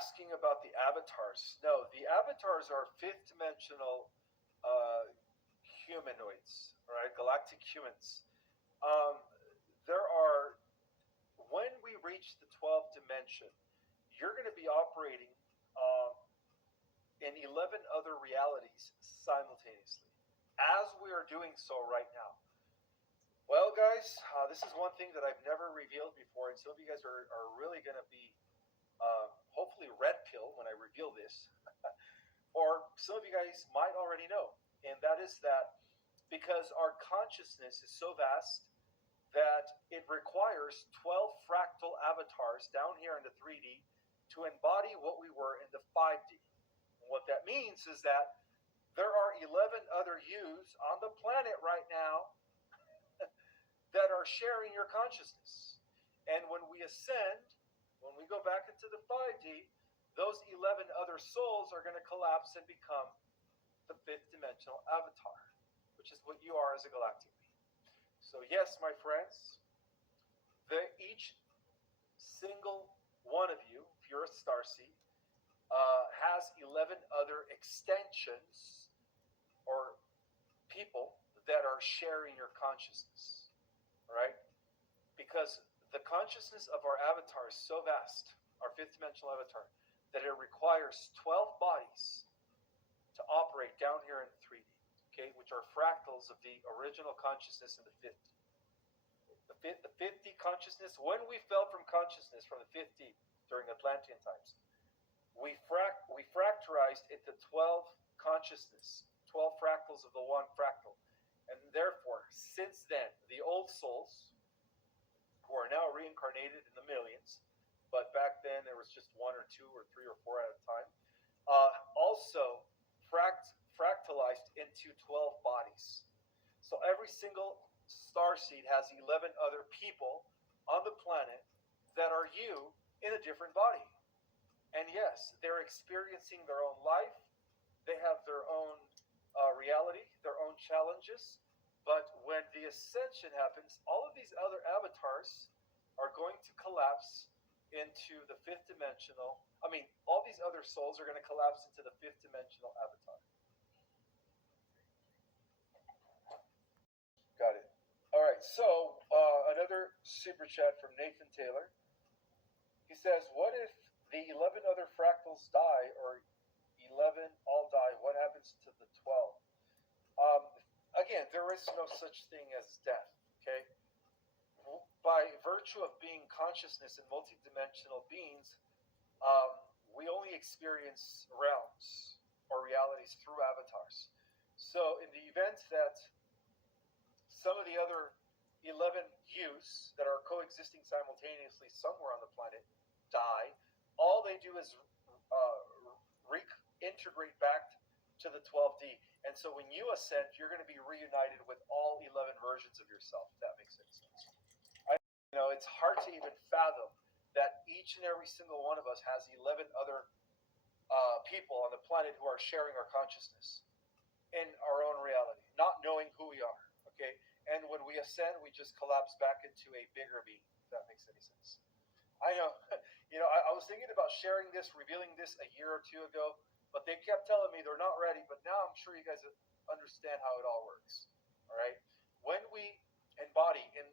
asking about the avatars. No, the avatars are fifth dimensional humanoids, right? Galactic humans. Um, there are, when we reach the 12th dimension, you're going to be operating um, in 11 other realities simultaneously, as we are doing so right now. Well, guys, this is one thing that I've never revealed before, and some of you guys are really going to be hopefully red pill when I reveal this, or some of you guys might already know, and that is that because our consciousness is so vast that it requires 12 fractal avatars down here in the 3D to embody what we were in the 5D. And what that means is that there are 11 other yous on the planet right now that are sharing your consciousness. And when we ascend, when we go back into the 5D, those 11 other souls are going to collapse and become the fifth dimensional avatar, which is what you are as a galactic being. So, yes, my friends, each single one of you, if you're a starseed, has 11 other extensions or people that are sharing your consciousness, right? Because the consciousness of our avatar is so vast, our fifth dimensional avatar, that it requires 12 bodies to operate down here in 3D, okay, which are fractals of the original consciousness in the 50. The 50 consciousness, when we fell from consciousness from the 50 during Atlantean times, we fracturized into 12 consciousness, 12 fractals of the one fractal. And therefore, since then, the old souls, who are now reincarnated in the millions, but back then there was just one or two or three or four at a time, also fractalized into 12 bodies. So every single star seed has 11 other people on the planet that are you in a different body. And yes, they're experiencing their own life. They have their own reality, their own challenges. But when the ascension happens, all of these other avatars are going to collapse into the fifth dimensional. I mean, all these other souls are going to collapse into the fifth dimensional avatar. Got it. All right. So another super chat from Nathan Taylor. He says, "What if the 11 other fractals die, or 11 all die? What happens to the 12?" Um, Again, there is no such thing as death. Okay. By virtue of being consciousness and multidimensional beings, um, we only experience realms or realities through avatars. So, in the event that some of the other 11 yous that are coexisting simultaneously somewhere on the planet die, all they do is reintegrate back to the 12D. And so when you ascend, you're going to be reunited with all 11 versions of yourself, if that makes any sense. It's hard to even fathom that each and every single one of us has 11 other people on the planet who are sharing our consciousness in our own reality, not knowing who we are. Okay, and when we ascend, we just collapse back into a bigger being. If that makes any sense. I know, I was thinking about sharing this, revealing this a year or two ago, but they kept telling me they're not ready. But now I'm sure you guys understand how it all works. All right, when we embody in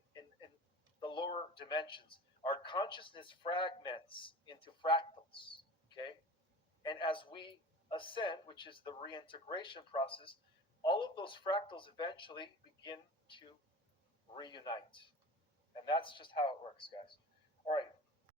the lower dimensions, our consciousness fragments into fractals. Okay, and as we ascend, which is the reintegration process, all of those fractals eventually begin to reunite. And that's just how it works, guys. All right,